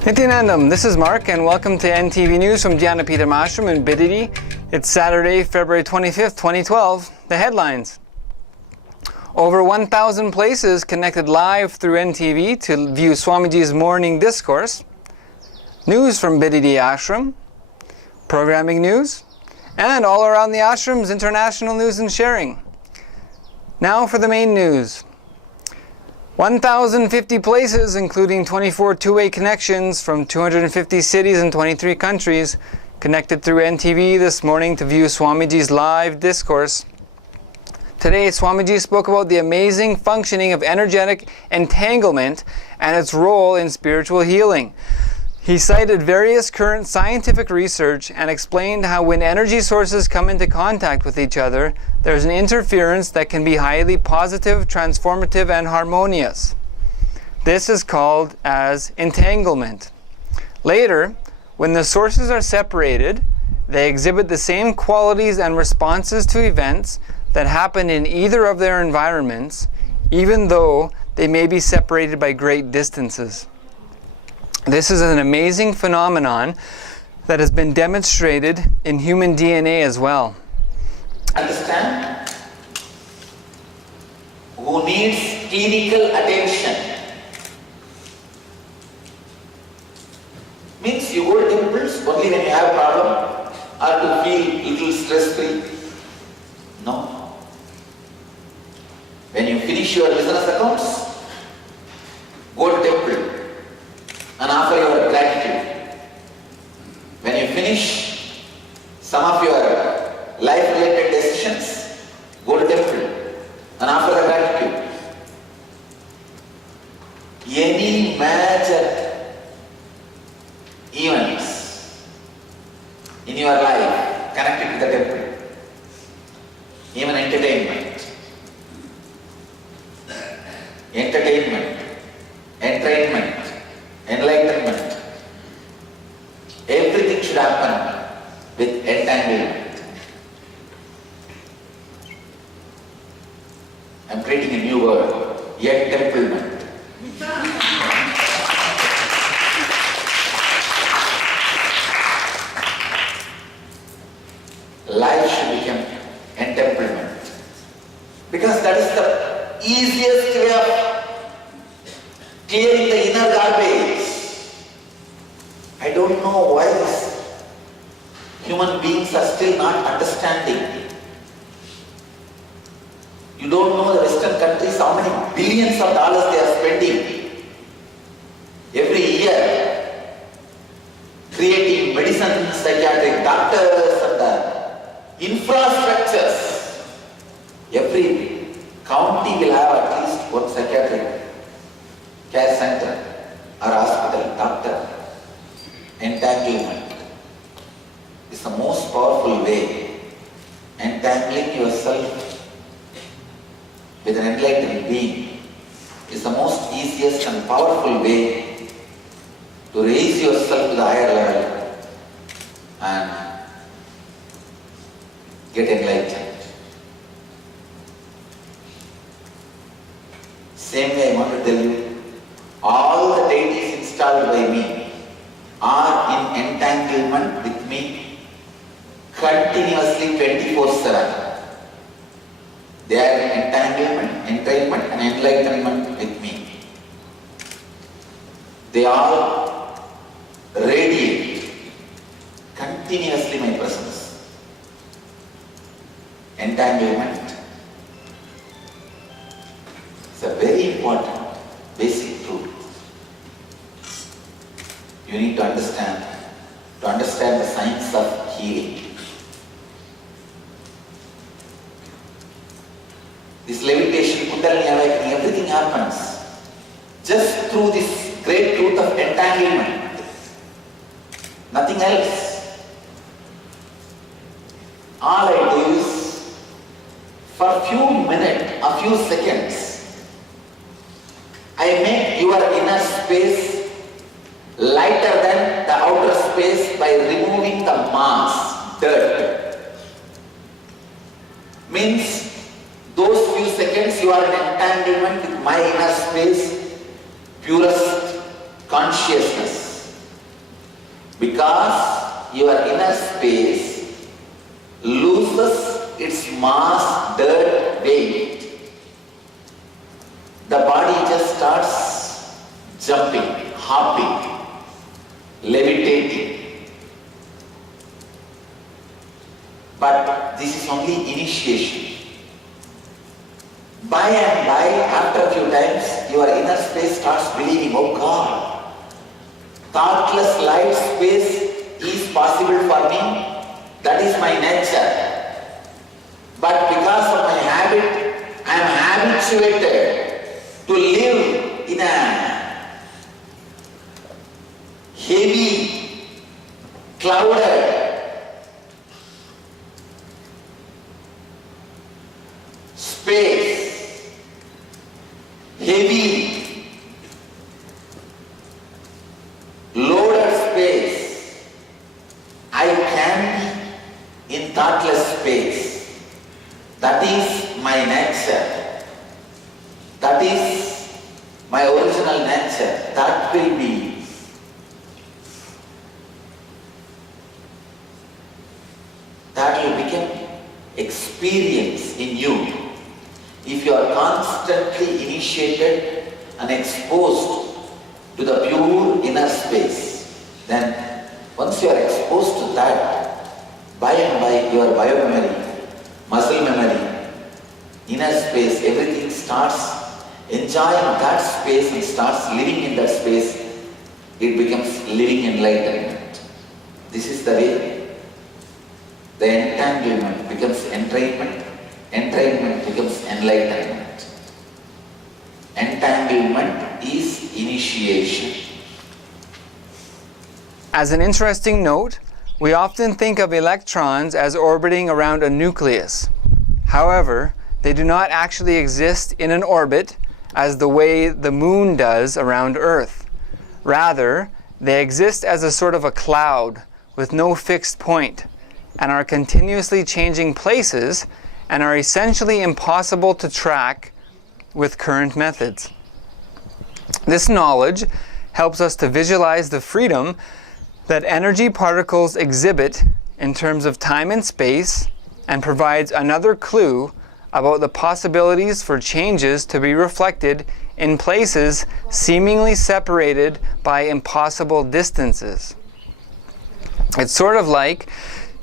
Nithyananda, this is Mark and welcome to NTV News from Jnanapitham Ashram in Bidadi. It's Saturday, February 25th, 2012. The headlines. Over 1,000 places connected live through NTV to view Swamiji's morning discourse. News from Bidadi Ashram. Programming news. And all around the ashram's international news and sharing. Now for the main news. 1,050 places, including 24 two-way connections from 250 cities and 23 countries, connected through NTV this morning to view Swamiji's live discourse. Today, Swamiji spoke about the amazing functioning of energetic entanglement and its role in spiritual healing. He cited various current scientific research and explained how when energy sources come into contact with each other, there's an interference that can be highly positive, transformative, and harmonious. This is called as entanglement. Later, when the sources are separated, they exhibit the same qualities and responses to events that happen in either of their environments, even though they may be separated by great distances. This is an amazing phenomenon that has been demonstrated in human DNA as well. Understand? Who needs clinical attention? Means you go to temples only when you have a problem or to feel little stress-free. No. When you finish your business accounts, go to temple and offer your gratitude. When you finish some of your life-related decisions, go to temple and offer the gratitude. Any major events in your life connected to the temple, even entertainment, entrainment, enlightenment, everything should happen with entanglement. I am creating a new word, entanglement. Life should become entanglement, because that is the easiest way of clearing the inner garbage. I don't know why human beings are still not understanding. You don't know the Western countries, how many billions of dollars they are spending every year creating medicine, psychiatric doctors and the infrastructures. Every county will have at least one psychiatric care center or hospital, doctor. Entanglement is the most powerful way. Entangling yourself with an enlightened being is the most easiest and powerful way to raise yourself to the higher level and get enlightened. Same way I want to tell you, all the deities installed by me are in entanglement with me continuously 24/7. They are in entanglement, entrainment and enlightenment with me. They all radiate continuously my presence. Entanglement is a very important basic truth. You need to understand the science of healing. This levitation, Kundalini awakening, everything happens just through this great truth of entanglement. Nothing else. All I do is, for a few minutes, a few seconds, I make your inner space lighter than the outer space by removing the mass, dirt. Means those few seconds you are in entanglement with my inner space, purest consciousness. Because your inner space loses its mass, dirt, weight, the body just starts jumping, hopping, levitating. But this is only initiation. By and by, after a few times, your inner space starts believing, oh God, thoughtless light space is possible for me. That is my nature. But because of my habit, I am habituated to live in a heavy, clouded space, heavy, loaded space. I can be in thoughtless space. That is my nature. That is my original nature. That will be. That will become experience in you. If you are constantly initiated and exposed to the pure inner space, then once you are exposed to that, by and by your biomemory, muscle memory, inner space, everything starts enjoying that space and starts living in that space. It becomes living enlightenment. This is the way. The entanglement becomes entrainment. Entrainment becomes enlightenment. Entanglement is initiation. As an interesting note, we often think of electrons as orbiting around a nucleus. However, they do not actually exist in an orbit as the way the moon does around Earth. Rather, they exist as a sort of a cloud with no fixed point and are continuously changing places and are essentially impossible to track with current methods. This knowledge helps us to visualize the freedom that energy particles exhibit in terms of time and space, and provides another clue about the possibilities for changes to be reflected in places seemingly separated by impossible distances. It's sort of like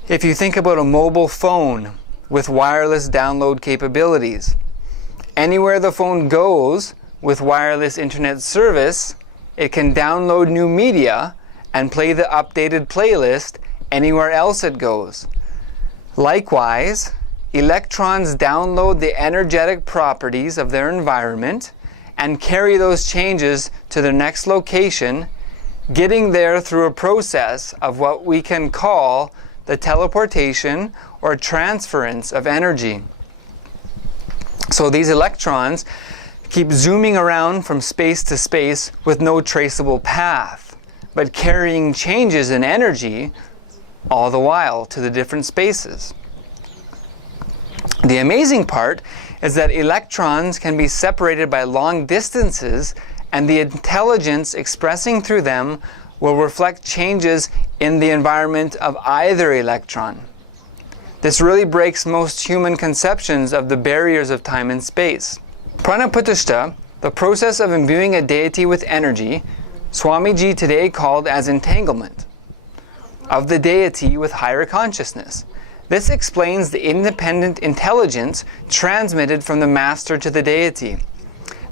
if you think about a mobile phone with wireless download capabilities. Anywhere the phone goes with wireless internet service, it can download new media and play the updated playlist anywhere else it goes. Likewise, electrons download the energetic properties of their environment and carry those changes to their next location, getting there through a process of what we can call the teleportation or transference of energy. So these electrons keep zooming around from space to space with no traceable path, but carrying changes in energy all the while to the different spaces. The amazing part is that electrons can be separated by long distances, and the intelligence expressing through them will reflect changes in the environment of either electron. This really breaks most human conceptions of the barriers of time and space. Pranapratishtha, the process of imbuing a deity with energy, Swamiji today called as entanglement of the deity with higher consciousness. This explains the independent intelligence transmitted from the master to the deity.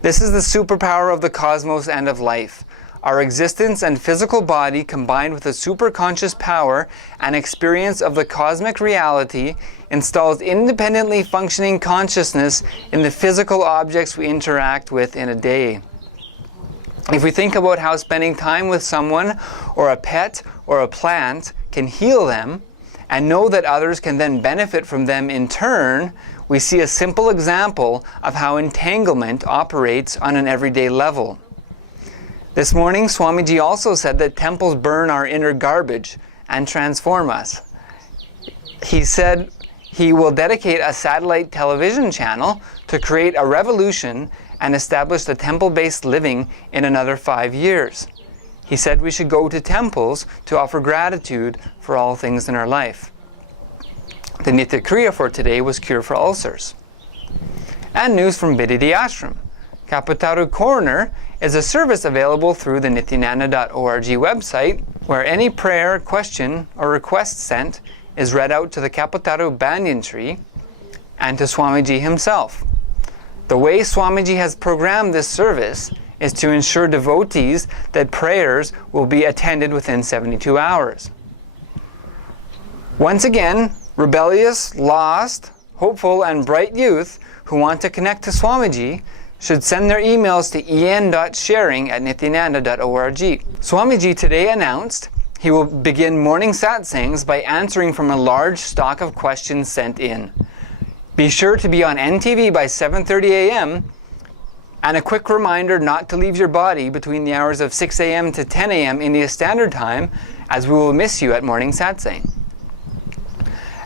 This is the superpower of the cosmos and of life. Our existence and physical body combined with a superconscious power and experience of the cosmic reality installs independently functioning consciousness in the physical objects we interact with in a day. If we think about how spending time with someone or a pet or a plant can heal them, and know that others can then benefit from them in turn, we see a simple example of how entanglement operates on an everyday level. This morning, Swamiji also said that temples burn our inner garbage and transform us. He said he will dedicate a satellite television channel to create a revolution and establish the temple-based living in another 5 years. he said we should go to temples to offer gratitude for all things in our life. The Nitya Kriya for today was cure for ulcers. And news from Bididi Ashram. Kapataru Corner is a service available through the Nithyananda.org website, where any prayer, question, or request sent is read out to the Kapataru banyan tree and to Swamiji himself. The way Swamiji has programmed this service is to ensure devotees that prayers will be attended within 72 hours. Once again, rebellious, lost, hopeful, and bright youth who want to connect to Swamiji should send their emails to en.sharing@nithyananda.org. Swamiji today announced he will begin morning satsangs by answering from a large stock of questions sent in. Be sure to be on NTV by 7:30 a.m. and a quick reminder not to leave your body between the hours of 6 a.m. to 10 a.m. India Standard Time, as we will miss you at morning satsang.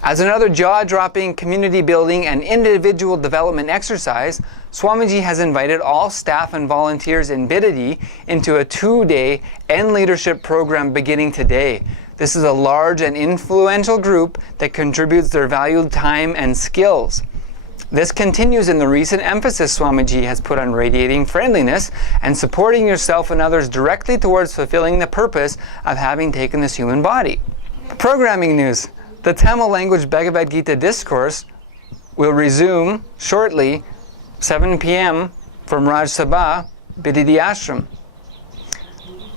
As another jaw-dropping community building and individual development exercise, Swamiji has invited all staff and volunteers in Bididi into a 2-day eNNleadership program beginning today. This is a large and influential group that contributes their valued time and skills. This continues in the recent emphasis Swamiji has put on radiating friendliness and supporting yourself and others directly towards fulfilling the purpose of having taken this human body. Programming news. The Tamil language Bhagavad Gita discourse will resume shortly, 7 p.m. from Raj Sabha, Bididi Ashram.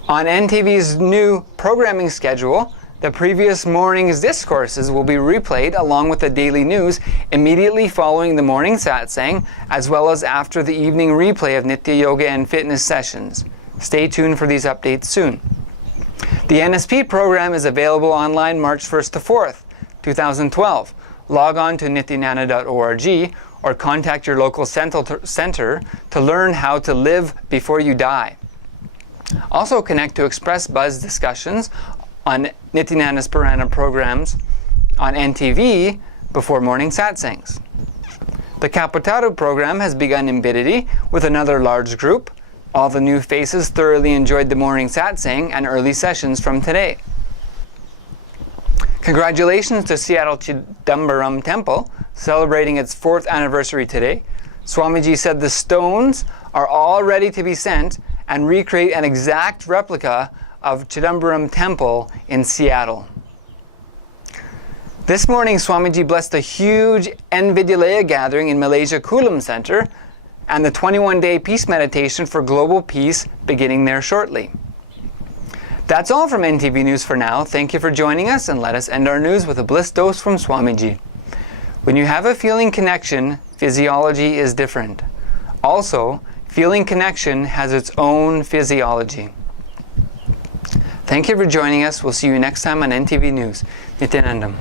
On NTV's new programming schedule, the previous morning's discourses will be replayed along with the daily news immediately following the morning satsang, as well as after the evening replay of Nitya Yoga and fitness sessions. Stay tuned for these updates soon. The NSP program is available online March 1st to 4th. 2012. Log on to nithyananda.org or contact your local center to learn how to live before you die. Also connect to Express Buzz discussions on Nithyananda's Purana programs on NTV before morning satsangs. The Kapataru program has begun in Bididi with another large group. All the new faces thoroughly enjoyed the morning satsang and early sessions from today. Congratulations to Seattle Chidambaram Temple, celebrating its 4th anniversary today. Swamiji said the stones are all ready to be sent and recreate an exact replica of Chidambaram Temple in Seattle. This morning, Swamiji blessed a huge Nvidyalaya gathering in Malaysia Kulam Center and the 21-day peace meditation for global peace beginning there shortly. That's all from NTV News for now. Thank you for joining us, and let us end our news with a bliss dose from Swamiji. When you have a feeling connection, physiology is different. Also, feeling connection has its own physiology. Thank you for joining us. We'll see you next time on NTV News. Nithyananda.